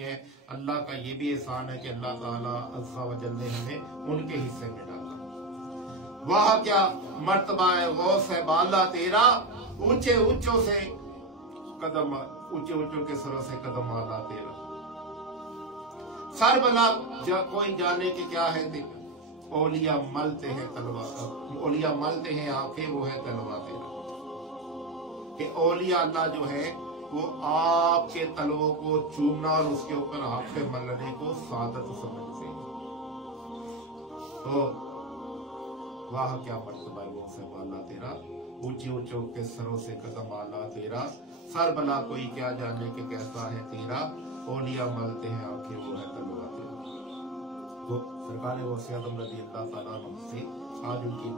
ہے۔ اللہ کا یہ بھی احسان ہے کہ اللہ تعالیٰ عز و جل نے ہمیں ان کے حصے میں ڈالا۔ وہاں کیا مرتبہ ہے غوث ہے بالا تیرا، اونچے اونچوں سے قدم، اونچے اونچوں کے سروں سے قدم آلا تیرا۔ سر بلا کوئی جانے کہ کیا ہے تیرا، اولیاء ملتے ہیں تلوار، اولیاء ملتے ہیں آنکھیں وہ ہے تلوار تیرا، کہ اولیاء اللہ جو ہے وہ آپ کے تلووں کو چومنا اور اس کے اوپر آنکھیں ملنے کو سعادت سمجھتے ہیں۔ تو واہ کیا مرتبہ ہے وہ سے بالا تیرا، اونچی اونچوں کے سروں سے قدم آلا تیرا، سر بلا کوئی کیا جانے کہ کیسا ہے تیرا، اولیاء ملتے ہیں آنکھیں وہ ہے تلوار تیرا۔ تو سرکار غوث اعظم رضی اللہ تعالیٰ عنہ سے آج ان کا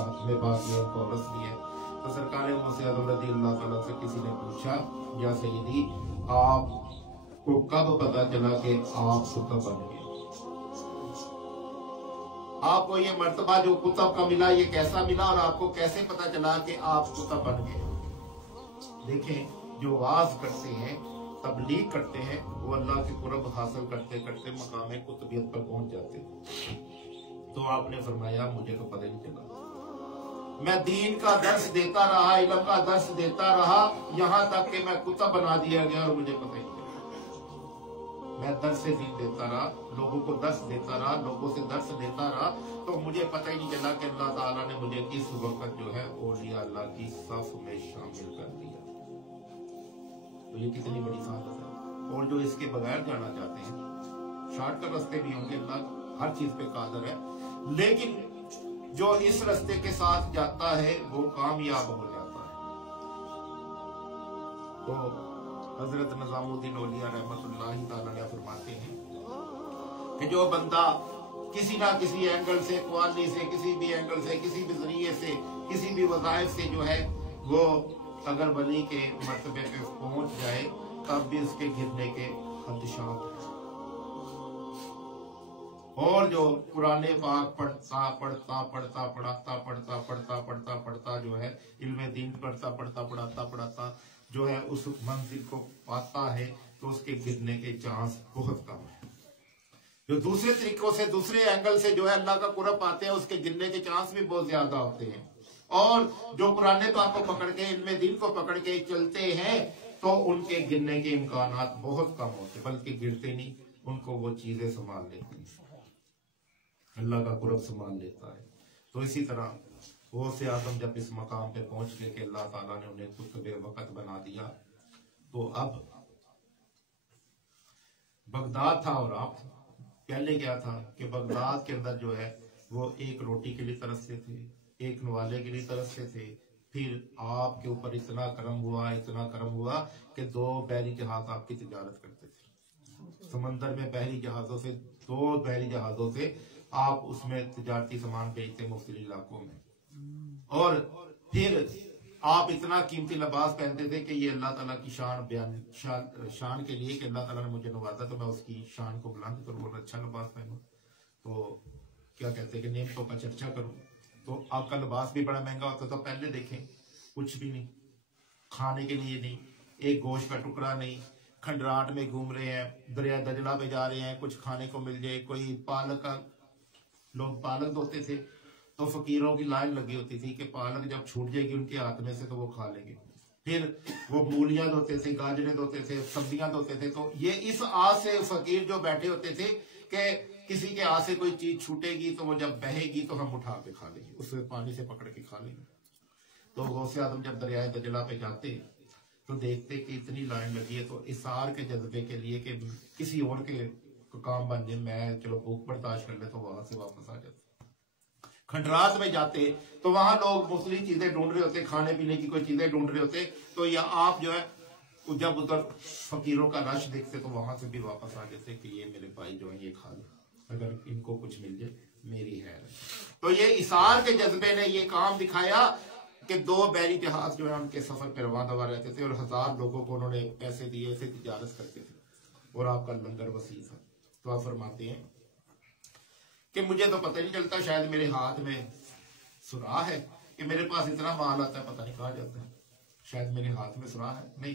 حتم بات ہے، ان کو عرص بھی ہے۔ تو سرکار غوث اعظم رضی اللہ تعالیٰ سے کسی نے پوچھا یا سیدی آپ کو کب پتا چلا کہ آپ قطب بن گئے، آپ کو یہ مرتبہ جو قطب کا ملا یہ کیسا ملا، اور آپ کو کیسے پتا چلا کہ آپ قطب بن گئے۔ دیکھیں جو واعظ کرتے ہیں، تبلیغ کرتے ہیں، وہ اللہ کے قرب حاصل کرتے کرتے مقام قطبیت پر پہنچ جاتے ہیں۔ تو آپ نے فرمایا مجھے تو پتہ نہیں چلا، میں دین کا درس دیتا رہا، علم کا درس دیتا رہا، یہاں تک کہ میں قطب بنا دیا گیا اور مجھے پتہ ہی نہیں چلا۔ میں درس دین دیتا رہا، لوگوں کو درس دیتا رہا، لوگوں سے درس دیتا رہا، تو مجھے پتہ ہی نہیں چلا کہ اللہ تعالیٰ نے مجھے اس وقت جو ہے اولیاء اللہ کی صف میں شامل کر دیا۔ تو یہ کتنی بڑی سعادت ہے۔ اور جو اس کے بغیر جانا چاہتے ہیں، شارٹ کٹ رستے بھی ہوں گے، اللہ ہر چیز پہ قادر ہے، لیکن جو اس رستے کے ساتھ جاتا ہے وہ کامیاب ہو جاتا ہے۔ تو حضرت نظام الدین اولیاء رحمت اللہ تعالیٰ علیہ فرماتے ہیں کہ جو بندہ کسی نہ کسی اینگل سے، قوالی سے، کسی بھی اینگل سے، کسی بھی ذریعے سے، کسی بھی وظائف سے جو ہے وہ اگر ولی کے مرتبے پہ پہنچ جائے تب بھی اس کے گرنے کے خدشات ہیں۔ اور جو قرآن پاک پڑھتا جو ہے علم دین پڑھتا جو ہے اس منزل کو پاتا ہے تو اس کے گرنے کے چانس بہت کم ہے۔ جو دوسرے طریقوں سے، دوسرے اینگل سے جو ہے اللہ کا قرب پاتے ہیں، اس کے گرنے کے چانس بھی بہت زیادہ ہوتے ہیں۔ اور جو قرآن پاک کو پکڑ کے، علم دین کو پکڑ کے چلتے ہیں تو ان کے گرنے کے امکانات بہت کم ہوتے ہیں، بلکہ گرتے نہیں، ان کو وہ چیزیں سنبھال لیتی ہیں، اللہ کا قرب سنبھال لیتا ہے۔ تو اسی طرح غوث اعظم جب اس مقام پہ پہنچ گئے کہ اللہ تعالیٰ نے انہیں قطب وقت بنا دیا، تو اب بغداد تھا اور آپ پہلے کیا تھا کہ بغداد کے اندر جو ہے وہ ایک روٹی کے لیے ترستے تھے، ایک نوالے کے لیے ترستے تھے، پھر آپ کے اوپر اتنا کرم ہوا کہ 2 بحری جہاز آپ کی تجارت کرتے تھے، سمندر میں بحری جہازوں سے، 2 بحری جہازوں سے آپ اس میں تجارتی سامان بیچتے مختلف علاقوں میں، اور پھر آپ اتنا قیمتی لباس پہنتے تھے کہ یہ اللہ تعالیٰ کی شان کے لیے کہ اللہ تعالیٰ نے مجھے نوازا تو میں اس کی شان کو بلند کروں اور اچھا لباس پہنوں، تو کیا کہتے ہیں کہ نعمتوں کا چرچا کروں۔ تو آپ کا لباس بھی بڑا مہنگا ہوتا، تو پہلے دیکھیں کچھ بھی نہیں، کھانے کے لیے نہیں، ایک گوشت کا ٹکڑا نہیں، کھنڈرات میں گھوم رہے ہیں، دریا دجلہ پہ جا رہے ہیں، کچھ کھانے کو مل جائے، کوئی پالک کا، لوگ پالک دھوتے تھے تو فقیروں کی لائن لگی ہوتی تھی کہ پالک جب چھوٹ جائے گی ان کے ہاتھ میں سے تو وہ کھا لیں گے، پھر وہ مولیاں دھوتے تھے، گاجریں دھوتے تھے، سبزیاں دھوتے تھے۔ تو یہ اس آس سے فقیر جو بیٹھے ہوتے تھے کہ کسی کے ہاتھ سے کوئی چیز چھوٹے گی تو وہ جب بہے گی تو ہم اٹھا کے کھا لیں گے، اسے پانی سے پکڑ کے کھا لیں گے۔ تو غوث اعظم جب دریائے دجلہ پہ جاتے تو دیکھتے کہ اتنی لائن لگی ہے، تو اثار کے جذبے کے لیے کہ کسی اور کے کام بن جائے، میں چلو بھوک برداشت کر لے، تو وہاں سے واپس آ جاتے۔ کھنڈرات میں جاتے تو وہاں لوگ مختلف چیزیں ڈھونڈ رہے ہوتے، کھانے پینے کی کوئی چیزیں ڈھونڈ رہے ہوتے، تو یا آپ جو ہے جب ادھر فقیروں کا رش دیکھتے تو وہاں سے بھی واپس آ جاتے کہ یہ میرے بھائی جو ہیں یہ کھا لیں، اگر ان کو کچھ مل جائے میری ہے۔ تو یہ اثار کے جذبے نے یہ کام دکھایا کہ 2 بحری جہاز جو ہے ان کے سفر پہ رواں دوا رہتے تھے، اور 1000 لوگوں کو انہوں نے پیسے دیے، ایسے تجارت کرتے تھے، اور آپ کا لنگر وسیع تھا۔ تو آپ فرماتے ہیں کہ مجھے تو پتہ نہیں چلتا، شاید میرے ہاتھ میں سراح ہے کہ میرے پاس اتنا مال آتا ہے، پتہ نہیں کہاں جاتا ہے، شاید میرے ہاتھ میں سراح ہے، نہیں